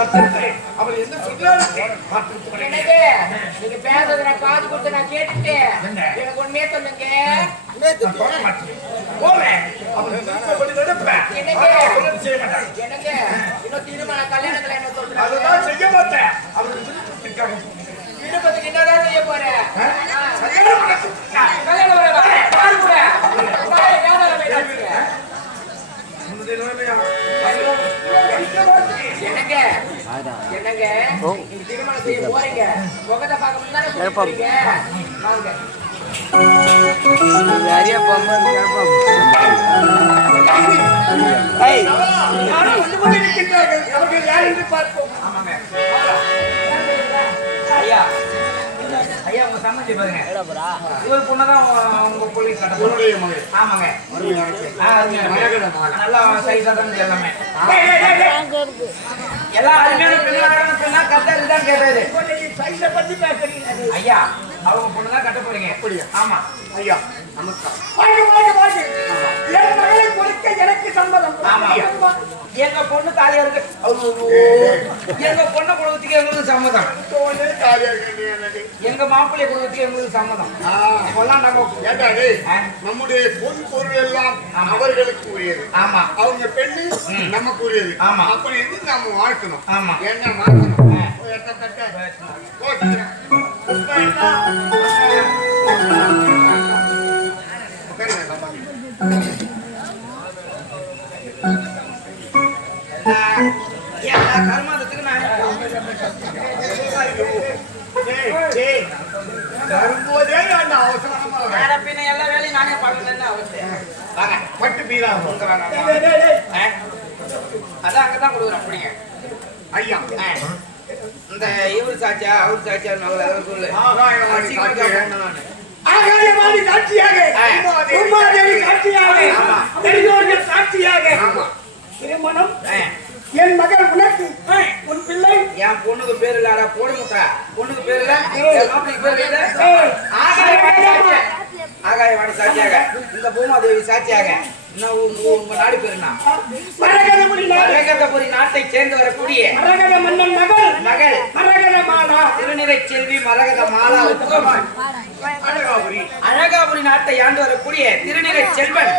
அவர் என்ன சொல்றாரு நீங்க பேசுறத நான் காது கொடுத்து நான் கேட்டுட்டேன்? எனக்கு ஒண்ணுமே சொல்லுங்க. என்னங்க? எனக்கு இன்னும் திருமண கல்யாணத்துல மகள். ஆமாங்க. நல்லா சைஸா தான் இருக்கு எல்லாமே எல்லா அருமையான பெண்ணா அழகான பெண்ணா கத்தாரு தான் கேட்டாரு சைஸை பத்தி பேசுறீங்க. ஐயா அவங்க பொண்ணு தான் கட்ட போறீங்க அப்படியா? ஆமா ஐயா, நமஸ்காரம். வாங்க, வாங்க, வாங்க. என் மகளை கொடுக்க எனக்கு சம்மதம். ஆமா. எங்க பொண்ணு தாலியா இருக்கு. எங்க பொண்ணை குடும்பத்துக்கு எங்களுக்கு சம்மதம். எங்க மாப்பிள்ளை குடும்பத்துக்கு எங்களுக்கு சம்மதம் இப்பெல்லாம் நம்ம. நம்முடைய பொன் பொருள் எல்லாம். அவர்களுக்கு உரியது ஆமா அவங்க பெண்ணு நமக்கு உரியது ஆமா. அப்படி இருந்து நாம வாழ்க்கணும். ஆமா. என்ன மாற்றணும்? வரும்போதே அந்த அவசரமா வர. வேற பின்ன எல்லா வேலையும் நானே பார்க்கணும்னு அவசியம். வாங்க. பட்டு. ஆ? அதான் அங்கதான் கொடுக்குறேன் அப்படிங்க ஐயா. இந்த இவர் சாச்சா அவர் நல்லா சொல்லு ஆகாயவாணி சாட்சியாக. உமாதேவி சாட்சியாக. தெரிந்தோர்கள் சாட்சியாக. திருமணம். என் மகள் உனக்கு உன் பிள்ளை என் பொண்ணுக்கு பேர் இல்லடா போடு முட்டா பொண்ணுக்கு பேர் இல்ல பேர் இல்ல. ஆகாயவாணி சாட்சியாக ஆகாயவாணி சாட்சியாக இந்த பூமாதேவி சாட்சியாக உங்க நாடு பேர் மரகதபுரி நாட்டை சேர்ந்து வரக்கூடிய மரகத மன்னன் மகள். மகள். மரகத மாலா திருநிறை செல்வி மரகத மாலாவுக்கும் அழகாபுரி. அழகாபுரி நாட்டை ஆண்டு வரக்கூடிய திருநிறை செல்வன்.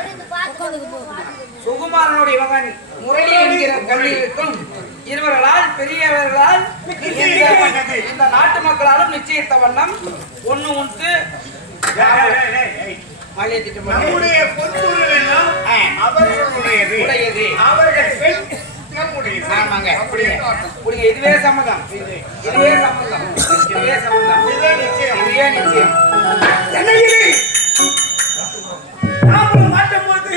சுகுமாரனுடைய மகன் முரளி என்கிற கல்விக்கும் இருவர்களால் பெரியவர்களால் இந்த- நாட்டு மக்களாலும் நிச்சயித்த வண்ணம் ஒண்ணு உண்டு. நம்முடைய பொன்பொருள் எல்லாம். அவர்களுடையது. உடையது. அவர்கள் பெண் நம்முடையது. ஆமாங்க. அப்படி. புரியுங்க இதுவே சம்மதம் இதுவே சம்மதம் இதுவே சம்மதம் இதுவே நிச்சயம். இதுவே நிச்சயம். என்னகிரி நாமளும் மாட்டும் போது?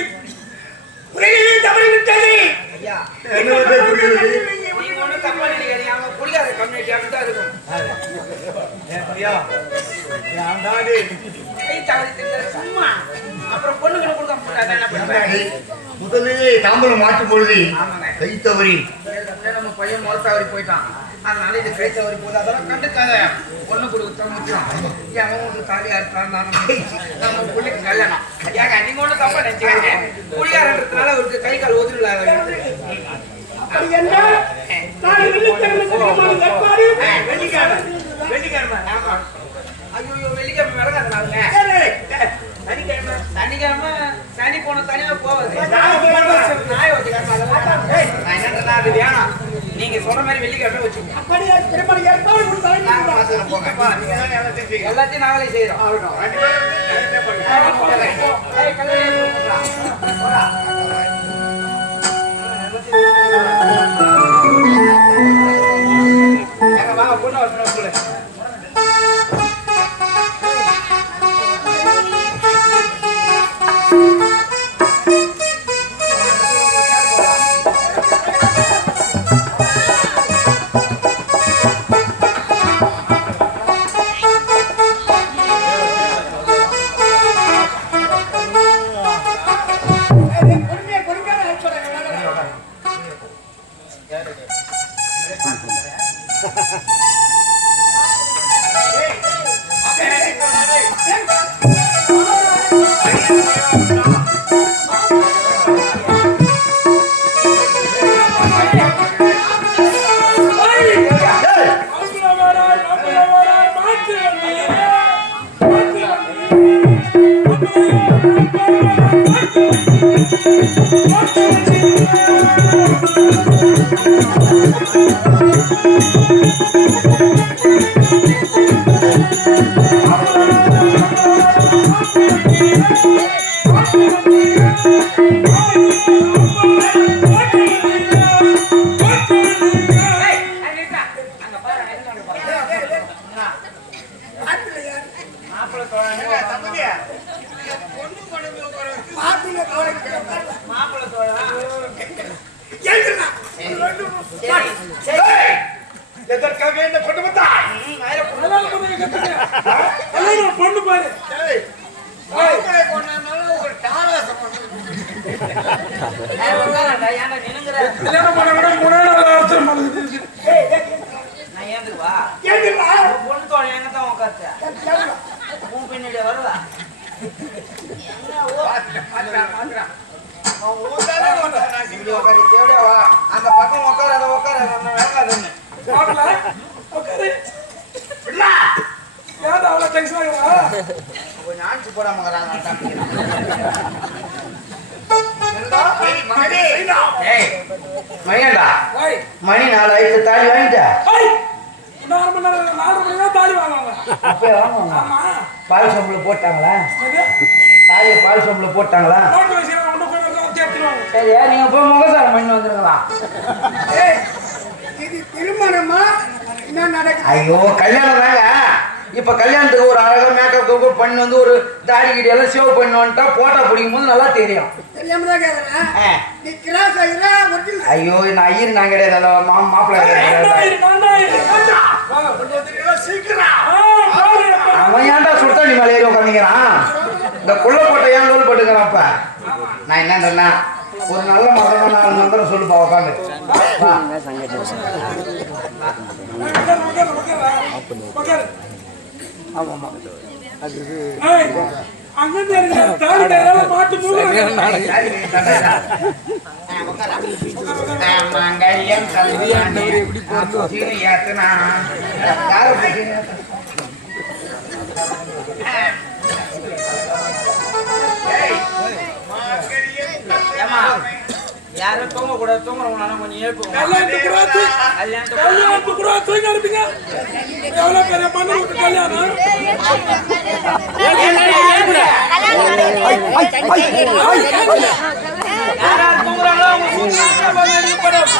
நீங்க ஒண்ணும் தப்பா நினைக்காதீங்க அவன் புரியாத கம்யூனிட்டி அப்படிதான் இருக்கும். கை தவறி தெரிஞ்சது சும்மா அப்புறம் பொண்ணுங்களை கொடுக்க முடியாது என்ன பண்ணுவேன் முதலிலே தாம்பலம் மாற்றும் பொழுது. கை தவறி நம்ம பையன் முறை தவறி போயிட்டான் அதனால இது கை தவறி. போகுது அதெல்லாம் கண்டுக்காத பொண்ணு கொடுக்க முக்கியம் அவன் தாலியா இருக்கான் நம்ம பிள்ளைக்கு கல்யாணம் ஏங்க நீங்க ஒன்றும் தப்பா நினைச்சுக்காங்க குடிகாரன்றதுனால அவருக்கு கை கால் அப்படி நான் வெள்ளிக்கிழமை ஐயோ வெள்ளிக்கிழமை விளங்காத நாளுங்க ஏய், ஏய், சனிக்கிழமை சனிக்கிழமை சனி போன தனியாக போவாது ஞாயிற்றுக்கிழமை. நாய் வச்சுக்காம அதெல்லாம் வேணாம். நான் என்ன சொன்னா அது வேணாம் சொல்ற மாதிரி வெள்ளிக்கிழமை வச்சுக்கோங்க. அப்படியே? திருமண ஏற்பாடு தான் எல்லாத்தையும் நாங்களே செய்யறோம். ரெண்டு பேரும் அந்த பக்கம் உட்காரு அதை உட்காரு நம்ம வேகாதுன்னு மாப்பிள்ள உட்காரு ஏன் அவ்வளோ டென்ஷன் ஆகுறா கொஞ்சம் ஆட்சி போடாம மணியண்டா மணி நாலு ஐந்து தாலி வாங்கிட்டா பால் சம்பள போட்டாங்களா? தாலியை பால் சம்பள போட்டாங்களா? நோட்டு வச்சுக்கிறேன் ஒன்று கொஞ்சம் சேர்த்துருவாங்க சரி நீங்க போய் முகசாரம் பண்ணி வந்துருங்களா திருமணமா? என்ன ஐயோ கல்யாணம் தாங்க. இப்ப கல்யாணத்துக்கு ஒரு அழகா மேக்கப் பண்ணி வந்து ஒரு தாடி கிடி எல்லாம் சேவ் பண்ணி வந்துட்டா போட்டோ பிடிக்கும் போது நல்லா தெரியும். நீ ஐயோ நான் ஐயர் நான் கிடையாது. மா மாப்பிள்ளை. அவன் ஏன்டா சுடுத்தாண்டி மேலே ஏறி உட்காந்துக்கிறான் இந்த குள்ள போட்ட ஏன் தோல் போட்டுக்கிறான் அப்ப? நான் என்னன்றேன்னா ஒரு நல்ல மகன் நாலு மந்திரம் சொல்லுப்பா உட்காந்து உட்காரு, உட்காரு, உட்காரு. உட்காரு. ஏய், அங்கிருந்து யாரும் தூங்கக்கூடாது, தூங்குறவங்களெல்லாம் கொஞ்சம் எழுப்புங்க. கல்யாணத்துக்கு கூட தூ- கல்யாணத்துக்கு கல்யாணத்துக்கு கூட தூக்கி அனுப்புங்க. எவ்வளவு பெரிய மண்ணு விட்டு கல்யாணம் யார் யார் தூங்குறாங்களோ அவங்க கொஞ்சம் எழுப்பணும்.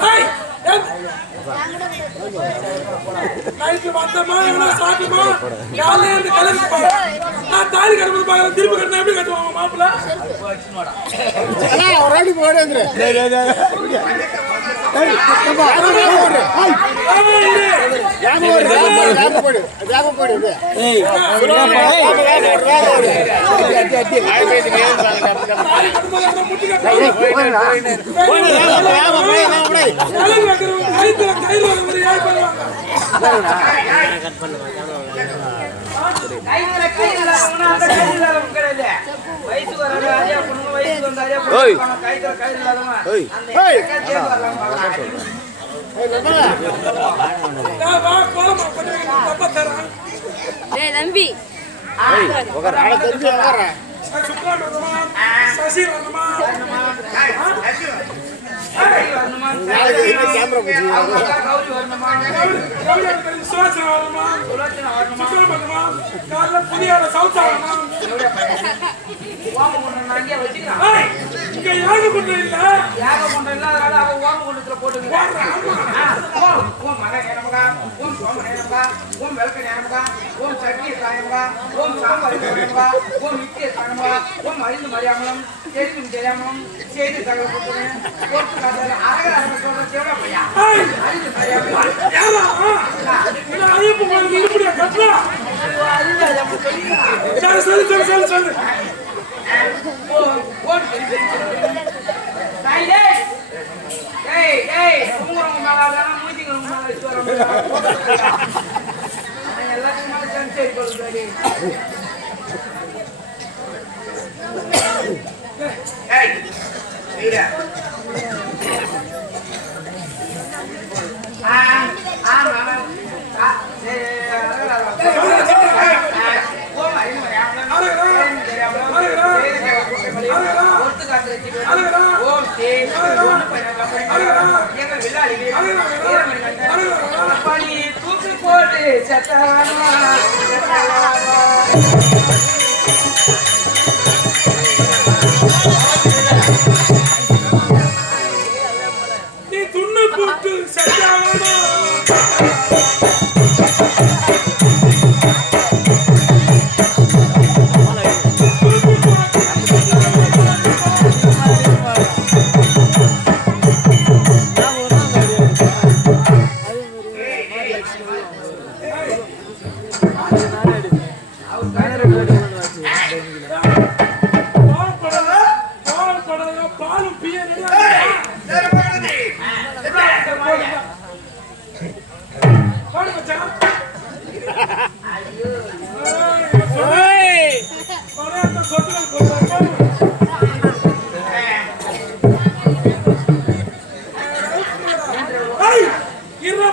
ஏய், ஏய். நைட்டு வந்தமா எவ்வளவு சாப்பிட்டுமா காலையில இருந்து கிளம்பி போறேன். நான் தாலி கட்டும்போது பார்க்கறேன் திருப்பி கட்டினா எப்படி கட்டுவாங்க மாப்பிள்ள தாலி கட்டும்போது அந்த முட்டி கட்டுவாங்க. தம்பி சசி வரணுமா புதிய ஆளை சவுத்தா வரணுமா எவ்வளவு பையன்? ஓம குண்டம் இல்ல யாக குண்டம் ஓம குண்டத்துல போட்டுக்கிறேன். ஓம், மக நேரமகா, ஓம் சோம நேரமகா, ஓம் வெல்க நேரமகா, ஓம் சட்னி சாயமகா, ஓம் சாம்பார் ஓம் சாயமகா, ஓம் அறிந்து தெரிந்தும் தெரியாமலும், செய்து தகவல் கொடுத்தவன், ஒட்டு காதல், அரகர அரகர சொல்ற செவல பையா. ஏய், அறிந்து மறியாமலும், யாரா இல்ல ஐயப்ப கோயிலுக்கு இருப்படியா கட்டுறா அறிந்து அறியாமலும் சொல்லிக்கிறான். சரி சொல்லு சொல்லு சொல்லு சொல்லு ஓம், ஓம் பெரிய பெரிய பெரிய. சைலேஷ். ஏய், ஏய், தூங்குறவங்க மேல அதான மூஞ்சிக்கிறவங்க மேல வச்சு வர நான் எல்லாத்துக்கும் மேல சென்சேரி கொடுக்குறாரு. போட்டு செத்தவனா, ಜನರುಗಳು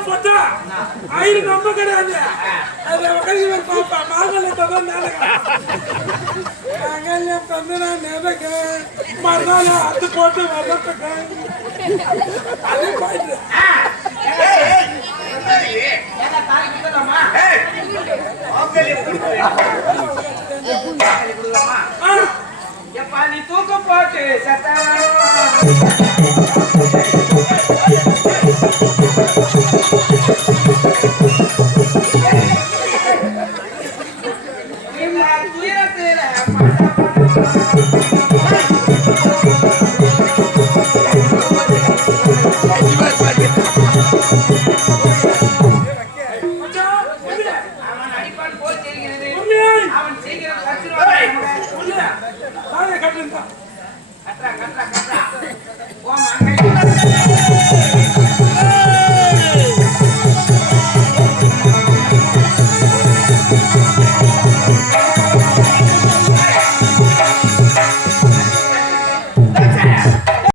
போட்டா ஐயரு நம்ம கிடையாது. அது வகையில பாப்பா, மாங்கல்யத்தை தான் நினைக்கிறேன். மாங்கல்யம் தந்து நான் நினைக்கிறேன். மறுநாள் அது போட்டு வளர்த்துட்டேன். அது போயிட்டு. எப்பா நீ தூக்க போட்டு சத்தா